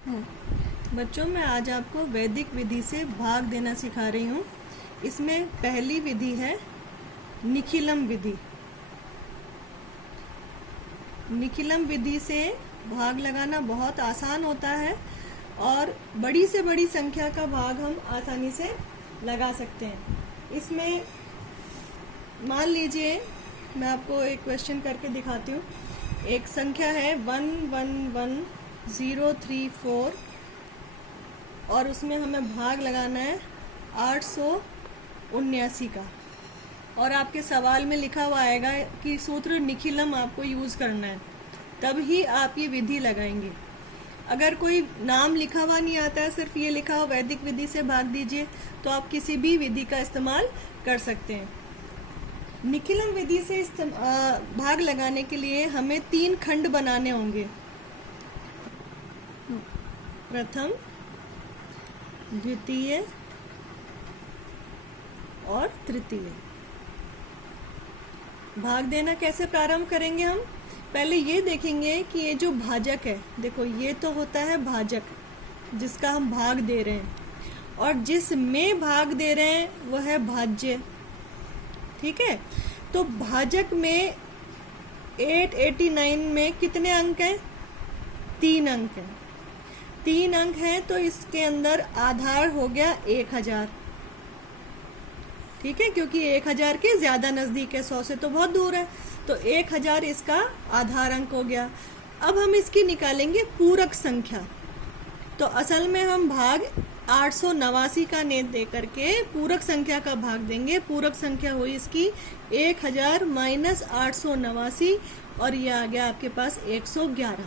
बच्चों, मैं आज आपको वैदिक विधि से भाग देना सिखा रही हूँ। इसमें पहली विधि है निखिलम विधि। निखिलम विधि से भाग लगाना बहुत आसान होता है और बड़ी से बड़ी संख्या का भाग हम आसानी से लगा सकते हैं। इसमें मान लीजिए, मैं आपको एक क्वेश्चन करके दिखाती हूँ। एक संख्या है 111034 और उसमें हमें भाग लगाना है 879 का। और आपके सवाल में लिखा हुआ आएगा कि सूत्र निखिलम आपको यूज़ करना है, तब ही आप ये विधि लगाएंगे। अगर कोई नाम लिखा हुआ नहीं आता है, सिर्फ ये लिखा हुआ वैदिक विधि से भाग दीजिए, तो आप किसी भी विधि का इस्तेमाल कर सकते हैं। निखिलम विधि से भाग लगाने के लिए हमें 3 खंड बनाने होंगे। प्रथम, द्वितीय और तृतीय। भाग देना कैसे प्रारंभ करेंगे? हम पहले ये देखेंगे कि ये जो भाजक है, देखो ये तो होता है भाजक जिसका हम भाग दे रहे हैं, और जिसमें भाग दे रहे हैं वह है भाज्य। ठीक है, तो भाजक में 889 में कितने अंक हैं? 3 अंक हैं। 3 अंक हैं, तो इसके अंदर आधार हो गया 1000। ठीक है, क्योंकि 1000 के ज्यादा नजदीक है, 100 से तो बहुत दूर है, तो 1000 इसका आधार अंक हो गया। अब हम इसकी निकालेंगे पूरक संख्या। तो असल में हम भाग 889 का नेत दे करके पूरक संख्या का भाग देंगे। पूरक संख्या हुई इसकी 1000 माइनस 889, और ये आ गया आपके पास 111।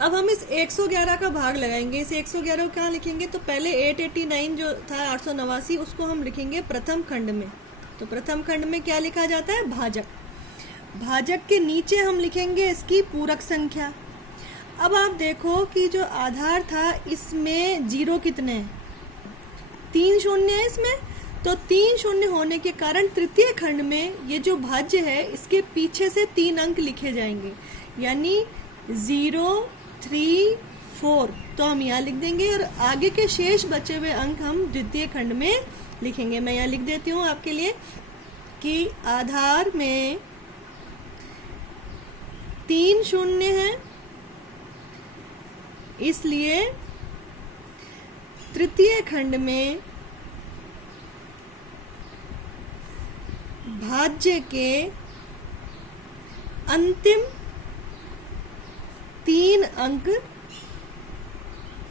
अब हम इस 111 का भाग लगाएंगे। इस 111 को कहाँ लिखेंगे? तो पहले 889 जो था 889, उसको हम लिखेंगे प्रथम खंड में। तो प्रथम खंड में क्या लिखा जाता है? भाजक। भाजक के नीचे हम लिखेंगे इसकी पूरक संख्या। अब आप देखो कि जो आधार था इसमें 0 कितने हैं? 3 शून्य है इसमें। तो 3 शून्य होने के कारण तृतीय खंड में ये जो भाज्य है इसके पीछे से 3 अंक लिखे जाएंगे, यानी 0, 3, 4। तो हम यहाँ लिख देंगे और आगे के शेष बचे हुए अंक हम द्वितीय खंड में लिखेंगे। मैं यहाँ लिख देती हूँ आपके लिए कि आधार में 3 शून्य है, इसलिए तृतीय खंड में भाज्य के अंतिम 3 अंक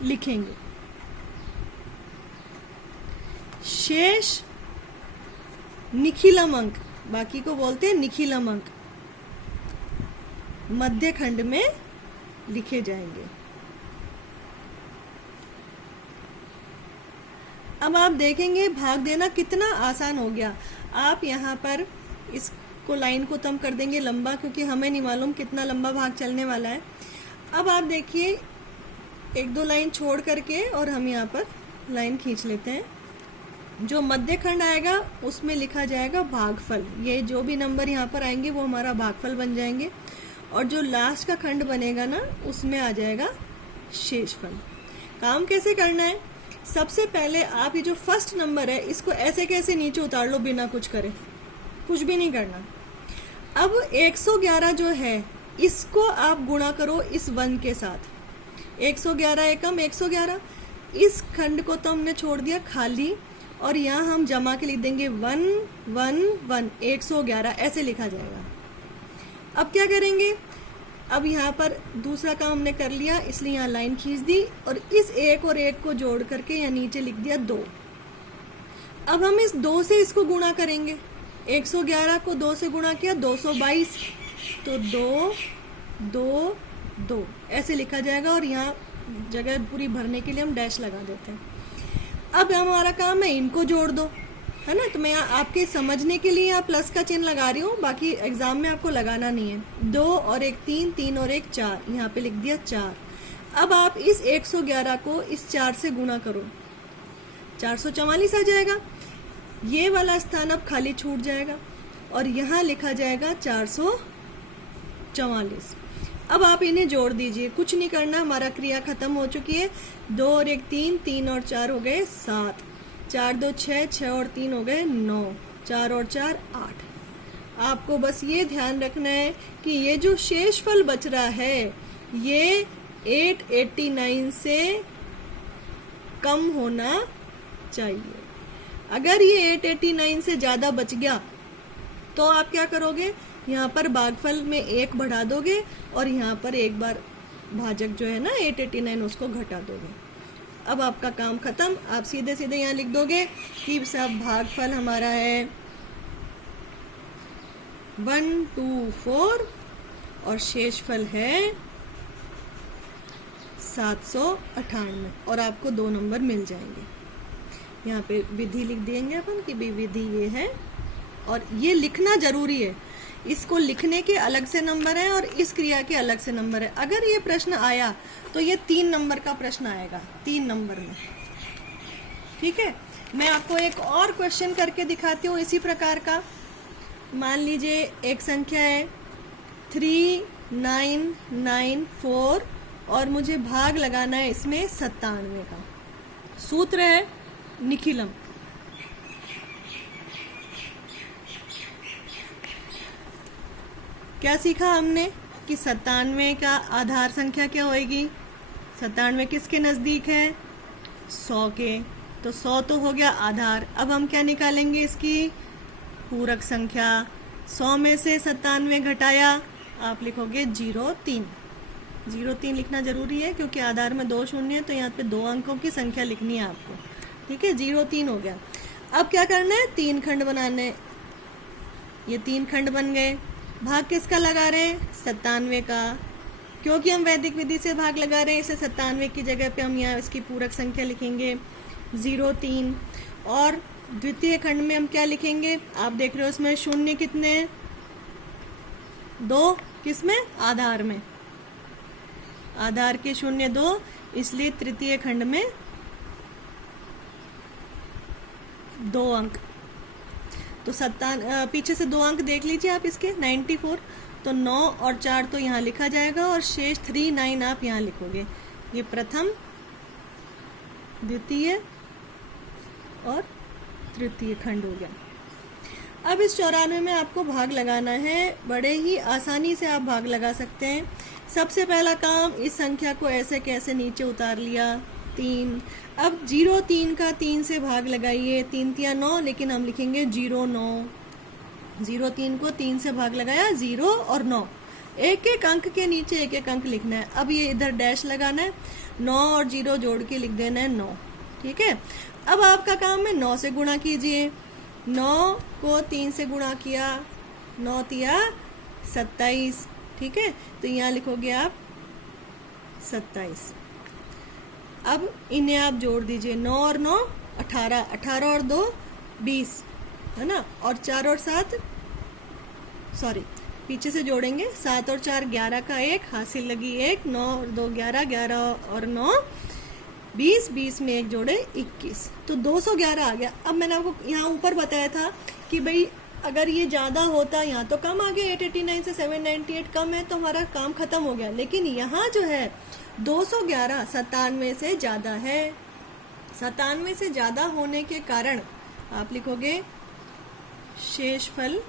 लिखेंगे। शेष निखिलम अंक, बाकी को बोलते हैं निखिलम अंक, मध्य खंड में लिखे जाएंगे। अब आप देखेंगे भाग देना कितना आसान हो गया। आप यहाँ पर इसको लाइन को तम कर देंगे लंबा, क्योंकि हमें नहीं मालूम कितना लंबा भाग चलने वाला है। अब आप देखिए 1-2 लाइन छोड़ करके और हम यहाँ पर लाइन खींच लेते हैं। जो मध्य खंड आएगा उसमें लिखा जाएगा भागफल। ये जो भी नंबर यहाँ पर आएंगे वो हमारा भागफल बन जाएंगे, और जो लास्ट का खंड बनेगा ना उसमें आ जाएगा शेषफल। काम कैसे करना है? सबसे पहले आप ये जो फर्स्ट नंबर है इसको ऐसे कैसे नीचे उतार लो बिना कुछ करे, कुछ भी नहीं करना। अब 111 जो है इसको आप गुणा करो इस 1 के साथ। 111 एकम 111। इस खंड को तो हमने छोड़ दिया खाली, और यहाँ हम जमा के लिख देंगे 1 1 1 111, ऐसे लिखा जाएगा। अब क्या करेंगे? अब यहाँ पर दूसरा काम हमने कर लिया, इसलिए यहाँ लाइन खींच दी और इस 1 और 1 को जोड़ करके यहाँ नीचे लिख दिया 2। अब हम इस 2 से इसको गुणा करेंगे। 111 को 2 से गुणा किया 222, तो 2 2 2 ऐसे लिखा जाएगा, और यहाँ जगह पूरी भरने के लिए हम डैश लगा देते हैं। अब हमारा काम है इनको जोड़ दो, है ना। तो मैं आपके समझने के लिए यहाँ प्लस का चिन्ह लगा रही हूँ, बाकी एग्जाम में आपको लगाना नहीं है। 2 और 1 3, 3 और 1 4, यहाँ पे लिख दिया 4। अब आप इस 111 को इस 4 से गुणा करो, 444 आ जाएगा। ये वाला स्थान अब खाली छूट जाएगा और यहाँ लिखा जाएगा 444। अब आप इन्हें जोड़ दीजिए, कुछ नहीं करना, हमारा क्रिया खत्म हो चुकी है। 2 और 1 3, 3 और 4 हो गए 7, 4 2 6, 6 और 3 हो गए 9, 4 और 4 8। आपको बस ये ध्यान रखना है कि ये जो शेषफल बच रहा है ये 889 से कम होना चाहिए। अगर ये 889 से ज़्यादा बच गया तो आप क्या करोगे, यहाँ पर भागफल में 1 बढ़ा दोगे और यहाँ पर एक बार भाजक जो है ना 889 उसको घटा दोगे। अब आपका काम खत्म। आप सीधे सीधे यहाँ लिख दोगे कि सब भागफल हमारा है 124 और शेषफल है 798 और आपको 2 नंबर मिल जाएंगे। यहाँ पे विधि लिख देंगे अपन कि भी विधि ये है और ये लिखना जरूरी है। इसको लिखने के अलग से नंबर है और इस क्रिया के अलग से नंबर है। अगर ये प्रश्न आया तो ये 3 नंबर का प्रश्न आएगा, 3 नंबर में। ठीक है, मैं आपको एक और क्वेश्चन करके दिखाती हूँ इसी प्रकार का। मान लीजिए एक संख्या है 3994 और मुझे भाग लगाना है इसमें 97 का। सूत्र है निखिलम। क्या सीखा हमने कि 97 का आधार संख्या क्या होएगी, 97 किसके नजदीक है, 100 के, तो 100 तो हो गया आधार। अब हम क्या निकालेंगे, इसकी पूरक संख्या। 100 में से 97 घटाया, आप लिखोगे 03। 03 लिखना जरूरी है क्योंकि आधार में 2 शून्य है, तो यहाँ पे 2 अंकों की संख्या लिखनी है आपको। ठीक है, 03 हो गया। अब क्या करना है, 3 खंड बनाने। ये 3 खंड बन गए। भाग किसका लगा रहे हैं, 97 का। क्योंकि हम वैदिक विधि से भाग लगा रहे हैं, इसे 97 की जगह पे हम यहाँ इसकी पूरक संख्या लिखेंगे 03। और द्वितीय खंड में हम क्या लिखेंगे, आप देख रहे हो इसमें शून्य कितने हैं, 2। किसमें, आधार में। आधार के शून्य 2, इसलिए तृतीय खंड में 2 अंक। तो पीछे से 2 अंक देख लीजिए आप इसके, 94। तो 9 और 4 तो यहाँ लिखा जाएगा और शेष 39 आप यहाँ लिखोगे। ये प्रथम, द्वितीय और तृतीय खंड हो गया। अब इस 94 में आपको भाग लगाना है। बड़े ही आसानी से आप भाग लगा सकते हैं। सबसे पहला काम, इस संख्या को ऐसे कैसे नीचे उतार लिया, 3। अब 03 का 3 से भाग लगाइए, 3 तिया 9, लेकिन हम लिखेंगे 09। 03 को 3 से भाग लगाया, 0 और 9, एक एक अंक के नीचे एक एक अंक लिखना है। अब ये इधर डैश लगाना है, 9 और 0 जोड़ के लिख देना है 9। ठीक है, अब आपका काम है 9 से गुणा कीजिए। 9 को 3 से गुणा किया, 9 तिया 27। ठीक है, तो यहाँ लिखोगे आप 27। अब इन्हें आप जोड़ दीजिए, 9 और 9 18, 18 और 2 20, है ना, और 4 और 7, सॉरी पीछे से जोड़ेंगे, 7 और 4 11 का 1, हासिल लगी 1, 9 और 2 11, 11 और 9 20, 20 में 1 जोड़े 21, तो 211 आ गया। अब मैंने आपको यहाँ ऊपर बताया था कि भाई अगर ये ज़्यादा होता, यहाँ तो कम आ गया, 889 से 798 कम है, तो हमारा काम खत्म हो गया। लेकिन यहाँ जो है 211 97 से ज़्यादा है। 97 से ज़्यादा होने के कारण आप लिखोगे शेषफल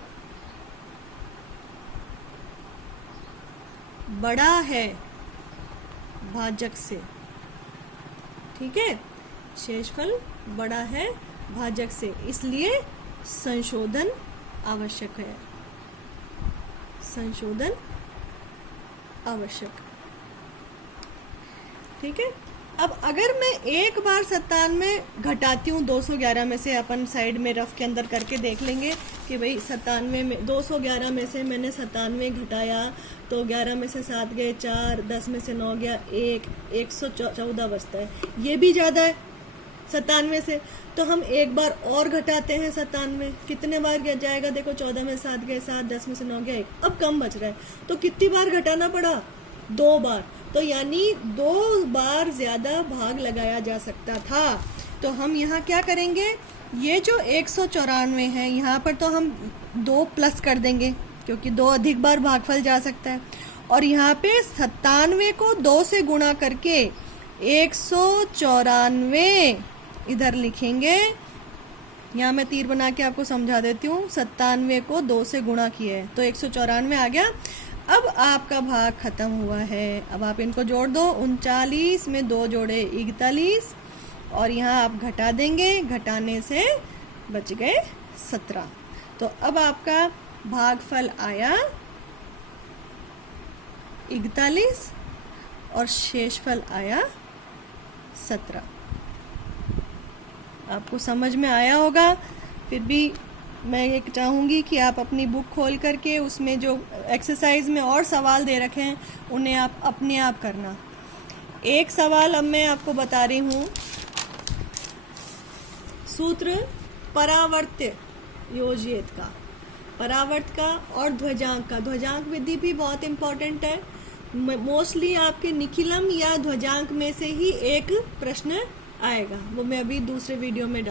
बड़ा है भाजक से। ठीक है, शेषफल बड़ा है भाजक से, इसलिए संशोधन आवश्यक है। संशोधन आवश्यक। ठीक है, अब अगर मैं एक बार 97 घटाती हूँ 211 में से, अपन साइड में रफ के अंदर करके देख लेंगे कि भाई 97 में 211 में से मैंने 97 घटाया तो 11 में से 7 गए 4, 10 में से 9 गया 1, 114 बचता है। ये भी ज़्यादा है 97 से, तो हम एक बार और घटाते हैं 97। कितने बार गया जाएगा, देखो 14 में 7 गए 7, 10 में से 9 गया 1, अब कम बच रहा है, तो कितनी बार घटाना पड़ा, 2 बार। तो यानी 2 बार ज्यादा भाग लगाया जा सकता था। तो हम यहाँ क्या करेंगे, ये जो 194 है यहाँ पर तो हम 2 प्लस कर देंगे क्योंकि 2 अधिक बार भागफल जा सकता है, और यहाँ पे 97 को 2 से गुणा करके 194 इधर लिखेंगे। यहाँ मैं तीर बना के आपको समझा देती हूँ। 97 को 2 से गुणा किए है तो 194 आ गया। अब आपका भाग खत्म हुआ है। अब आप इनको जोड़ दो। 39 में 2 जोड़े 41 और यहाँ आप घटा देंगे, घटाने से बच गए 17। तो अब आपका भागफल आया 41 और शेषफल आया 17। आपको समझ में आया होगा। फिर भी मैं ये चाहूँगी कि आप अपनी बुक खोल करके उसमें जो एक्सरसाइज में और सवाल दे रखे हैं उन्हें आप अपने आप करना। एक सवाल अब मैं आपको बता रही हूँ। सूत्र परावर्त्य योजयित का, परावर्त का और ध्वजांक का। ध्वजांक विधि भी बहुत इम्पोर्टेंट है। मोस्टली आपके निखिलम या ध्वजांक में से ही एक प्रश्न आएगा, वो मैं अभी दूसरे वीडियो में डाल